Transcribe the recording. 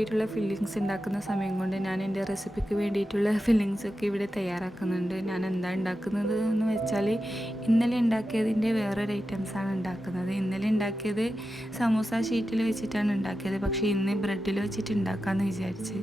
വേണ്ടിയിട്ടുള്ള ഫില്ലിങ്സ് ഉണ്ടാക്കുന്ന സമയം കൊണ്ട് ഞാൻ എൻ്റെ റെസിപ്പിക്ക് വേണ്ടിയിട്ടുള്ള ഫില്ലിങ്സൊക്കെ ഇവിടെ തയ്യാറാക്കുന്നുണ്ട്. ഞാൻ എന്താ ഉണ്ടാക്കുന്നത് എന്ന് വെച്ചാൽ ഇന്നലെ ഉണ്ടാക്കിയതിൻ്റെ വേറൊരു ഐറ്റംസാണ് ഉണ്ടാക്കുന്നത്. ഇന്നലെ ഉണ്ടാക്കിയത് സമൂസ ഷീറ്റിൽ വെച്ചിട്ടാണ് ഉണ്ടാക്കിയത്. പക്ഷേ ഇന്ന് ബ്രെഡിൽ വെച്ചിട്ട് ഉണ്ടാക്കാമെന്ന് വിചാരിച്ച്.